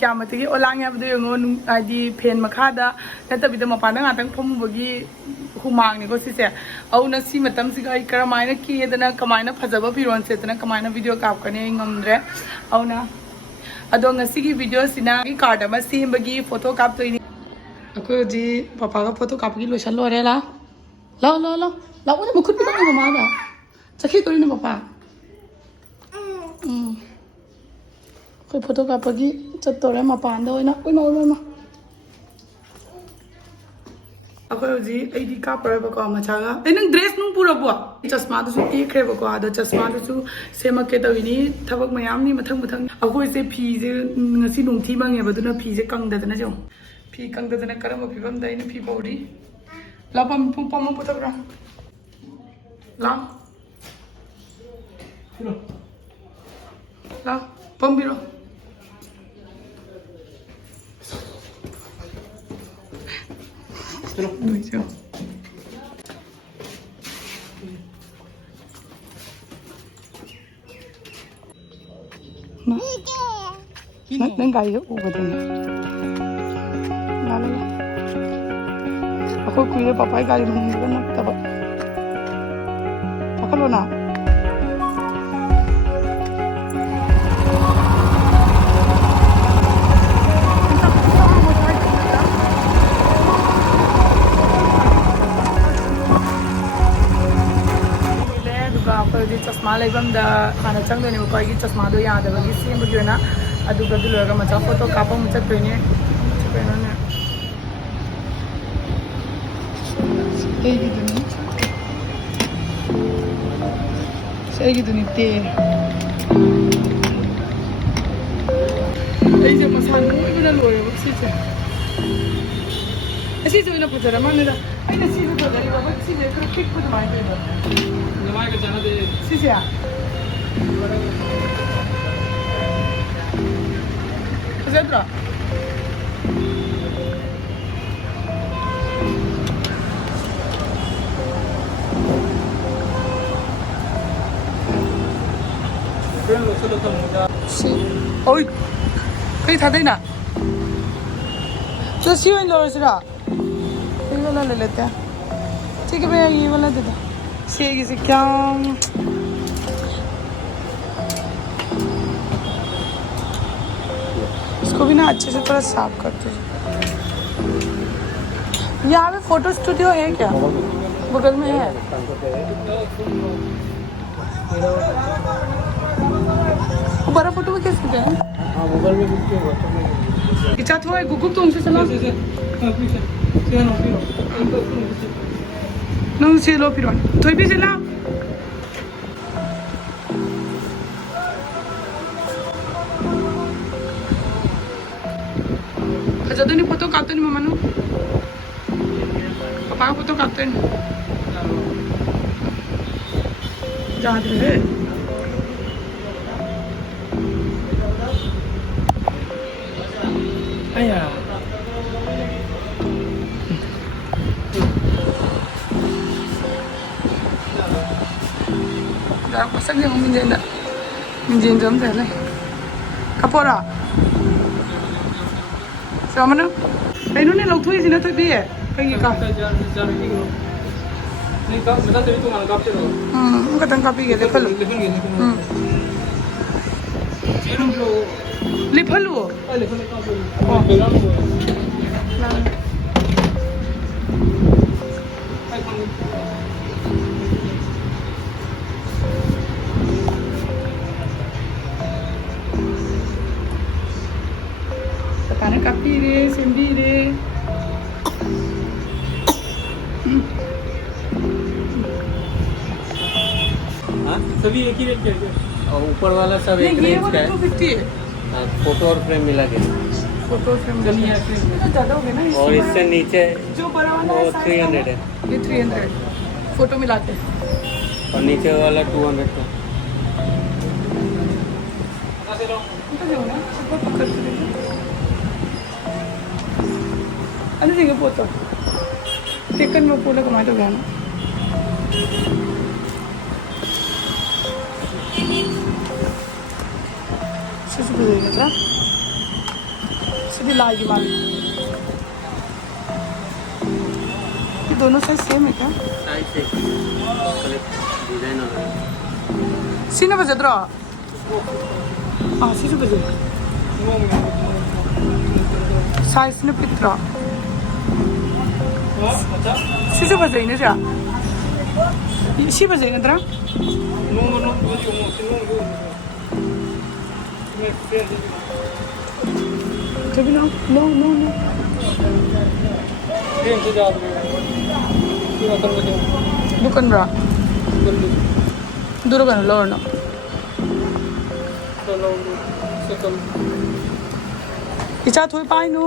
क्या मतगी ओलांग याबदो यंगो आदि फेन मखादा नतबिदा मपाना ngaतang phomubagi humang ni ko sise au na si matam si gai karamaina ki edana kamaina phajaba piron se tana kamaina video kap kane ngamdre au na ado ngasi gi video sina gi card ama sembagi photo kap to ini aku ji papa ga photo kap gi lo shan lo re la la wo ma khut pa ni mama ba chakhi to ni papa कोई photo कापगी चतोरे मपान ओइना ओइना ओइना अखोय जी एदी कापरबको मचागा ए नंग dress नु पुरबो चश्मा दुसु टेखरेबको आदा चश्मा दुसु सेमके तविनी थबक मयाम नि मथंग मथंग अखोय से फी जे ngasi नुंथि मंगे बदुना फी जे कंगदना जो फी कंगदना करम फिबम दाइन फी बॉडी लापम पम पुतबरा ला ला पम बिरो Lucio. Nang gaya ubat ini. Lala. Aku kuya papai gaya menunggu nak tahu. Apa lo nak? चश्मा लेबम द खाना चंगदोनी मपागी चश्मा दो यादबगी सेमबगी ना अदुगा दुलगा मचा फोटो कापम चतोइने चपेनने सेगी दुनी ते एजे मसान मोइबना लोरे बक्सीचे ऐसी जो इना पजरा मानेदा आइना सीजो पजरी बाबा सीजे कर किक पद माइ देबा नमाय के जाना दे सीसे आ Zedra Sí. Oi. Kai tha dei na. तो सी वाला लो इसरा ये वाला ले लेते हैं ठीक है भैया ये वाला दे दो सी किसी क्या इसको भी ना अच्छे से थोड़ा साफ कर दीजिए यहाँ पे फोटो स्टूडियो है क्या बगल में है वो बड़ा फोटो में कैसे है हाँ बगल में इच्छा तो है गुगुप तो उनसे चला नंग से लो फिर तो भी चला अच्छा तो नहीं फोटो काटते नहीं मम्मा नु पापा का फोटो काटते नहीं याद रहे Ayah. Dah pasang yang minjen dah. Minjen jam saya lah. Kapora. Siapa mana? Ini ni lauk tu isi na tu dia. Kaya kah? Ni kah? Masa tu itu mana kah tu? Muka tangkap pergi le perlu. Le perlu. Le perlu. Oh. Sekarang kapi deh, sendi deh. हाँ सभी एक ही rate के और ऊपर वाला सब एक range का है 250 है फोटो और फ्रेम मिला के फोटो फ्रेम चलिए ज़्यादा हो गया ना और इससे नीचे जो बड़ा वाला वो है 300 है ये 300 फोटो मिलाते हैं और नीचे वाला 200 का ano sige po to tekan mo po na kumato gano susunod na ये लाएगी माली ये दोनों साइज सेम है क्या साइज से डिजाइन हो रहा है सीने बजे द्रा सीने बजे साइज ने पित्रा सीने बजे इन्हें जा सी बजे इन्हें द्रा कभी नो नो नो नो दुकान ब्रा दूर बना लो ना इच्छा थोड़ी पाई नो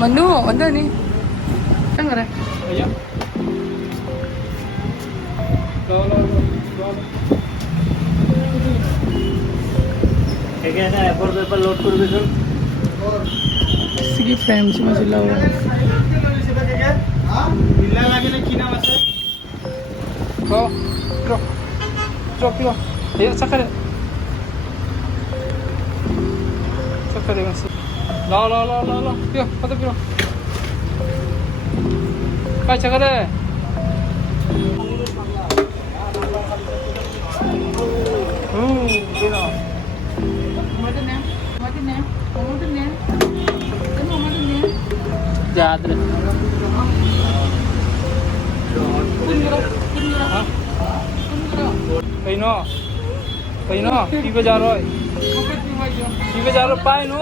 मनु अंदर नहीं क्या कर रहा है क्या है एपर पेपर लोड कर दे सर सिगी फ्रेम से मजे लाओ हां बिल्ला लागे ना की नाम আছে हो ड्रॉप ड्रॉप यो ये अच्छा करे बस ला ला ला ला ला यो पता पिरो काय अच्छा करे बिना याद रहे कहीं ना की बजा रहा है की बजा रहा पाए नो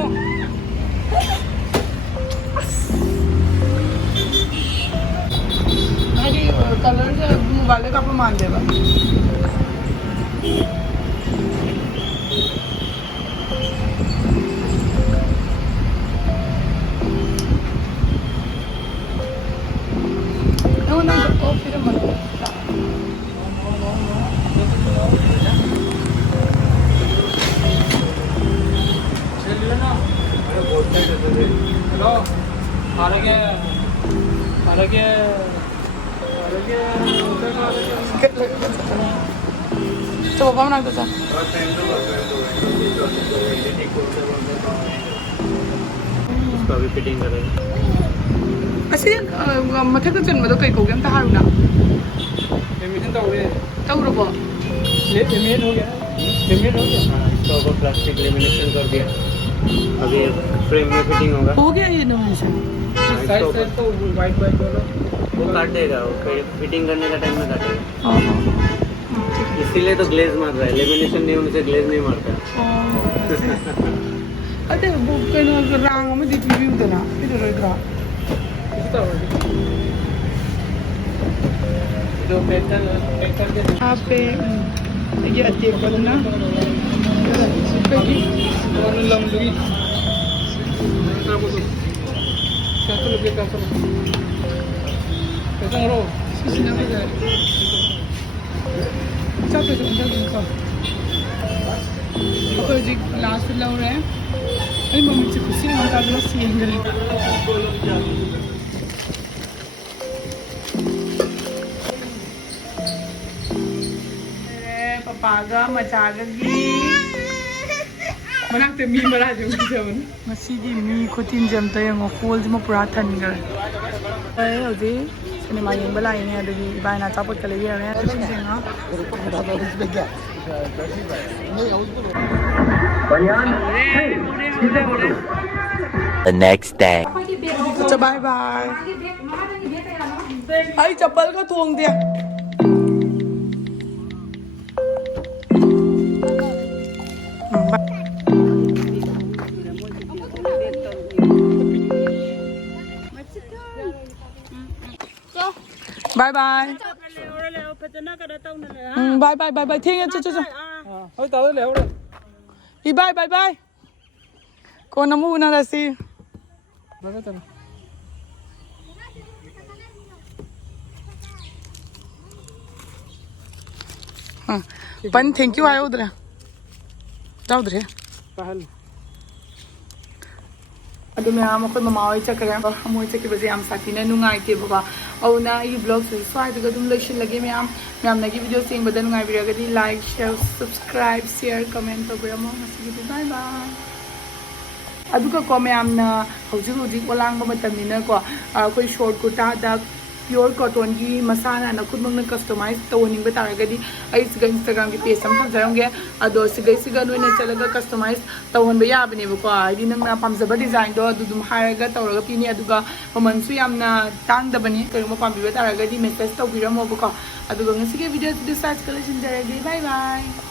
कलर से मोबाइल का प्रमाण देगा तो पापा बना दो उसका भी फिटिंग करेंगे ऐसे मथे का जन्म तो कई को गया था हारुना एमिशन तो हो लेमिनेट हो गया इसका ऊपर प्लास्टिक लेमिनेशन कर दिया अभी फ्रेम में फिटिंग होगा हो गया ये लेमिनेशन साइड तो वाइट वाला वो काट देगा वो फिटिंग करने का टाइम में काटेगा इसीलिए तो ग्लेज मार रहा है लेमिनेशन नहीं होने से ग्लेज नहीं मारता अरे वो कहीं रंग में दिख भी उतना इधर इधर जो पैटर्न के यहाँ पे ये अतिक बदना लंबी लास्ट लव रहे हैं अरे मम्मी से खुशी नहीं होता सीएंगे पागा मचागगी मनाते मी मरा जम जवन मसीगी मी खुतिन जमता यंगो होल जम पुरा थनगर ए होदे सिनेमा यंग बला इने अदगी बायना चापट कले ये रे सिंगा The next day. अच्छा बाय बाय आई चप्पल का थोंग दिया bye bye bye bye bye bye ठीक है चल चल हो ताऊ ले हो ई बाय बाय बाय कौन नमु ना रसी बगा चलो हाँ पन थैंक यू आयो उधर जाओ उधर पहल अदु मैं आम कोई ममा होई चकरे हम होई चके बजे आम साथी ने नुंगाई के बाबा ꯑꯗꯨꯅ ꯑꯩꯒꯤ ꯕ꯭ꯂꯣꯒꯁꯦ ꯁ꯭ꯋꯥꯏꯗꯒ ꯑꯗꯨꯝ ꯂꯣꯏꯁꯤꯜꯂꯒꯦ ꯃꯌꯥꯝꯅꯒꯤ ꯚꯤꯗꯤꯑꯣ ꯌꯦꯡꯕꯗ ꯅꯨꯡꯉꯥꯏꯕꯤꯔꯒꯗꯤ ꯂꯥꯏꯛ ꯁꯤꯌꯔ ꯁꯕꯁꯀ꯭ꯔꯥꯏꯕ ꯁꯤꯌꯔ ꯀꯃꯦꯟ ꯇꯧꯕꯤꯔꯝꯃꯣ ꯉꯁꯤꯒꯤꯗꯤ ꯕꯥꯏ ꯕꯥꯏ ꯑꯗꯨꯒꯀꯣ ꯃꯌꯥꯝꯅ ꯍꯧꯖꯤꯛ ꯑꯣꯂꯥꯡꯕ ꯃꯇꯝꯅꯤꯅꯀꯣ ꯑꯩꯈꯣꯏ ꯁꯣꯔꯠ ꯀꯨꯔꯇꯥꯗ ꯄꯤꯌꯣꯔ ꯀꯣꯇꯣꯟꯒꯤ ꯃꯁꯥꯅ ꯈꯨꯠꯃꯛꯅ ꯀꯁꯇꯃꯥꯏꯖ ꯇꯧꯍꯟꯅꯤꯡꯕ ꯇꯥꯔꯒꯗꯤ ꯑꯩ ꯁꯤꯒ ꯏꯟꯁꯇꯥꯒ꯭ꯔꯥꯝꯒꯤ ꯄꯦꯖ ꯑꯃ ꯊꯝꯖꯔꯝꯒꯦ ꯑꯗꯣ ꯁꯤꯒ ꯅꯣꯏꯅ ꯆꯠꯂꯒ ꯀꯁꯇꯃꯥꯏꯖ ꯇꯧꯍꯟꯕ ꯌꯥꯕꯅꯦꯕꯀꯣ ꯍꯥꯏꯗꯤ ꯅꯪꯅ ꯄꯥꯝꯖꯕ ꯗꯤꯖꯥꯏꯟꯗꯣ ꯑꯗꯨ ꯑꯗꯨꯝ ꯍꯥꯏꯔꯒ ꯇꯧꯔꯒ ꯄꯤꯅꯤ ꯑꯗꯨꯒ ꯃꯃꯜꯁꯨ ꯌꯥꯝꯅ ꯇꯥꯡꯗꯕꯅꯤ ꯀꯔꯤꯒꯨꯝꯕ ꯄꯥꯝꯕꯤꯕ ꯇꯥꯔꯒꯗꯤ ꯃꯦꯁꯦꯖ ꯇꯧꯕꯤꯔꯝꯃꯣꯕꯀꯣ ꯑꯗꯨꯒ ꯉꯁꯤꯒꯤ ꯚꯤꯗꯤꯑꯣꯁꯤꯗꯤ ꯁ꯭ꯋꯥꯏꯗ ꯂꯣꯏꯁꯤꯟꯖꯔꯒꯦ ꯕꯥꯏ ꯕꯥꯏ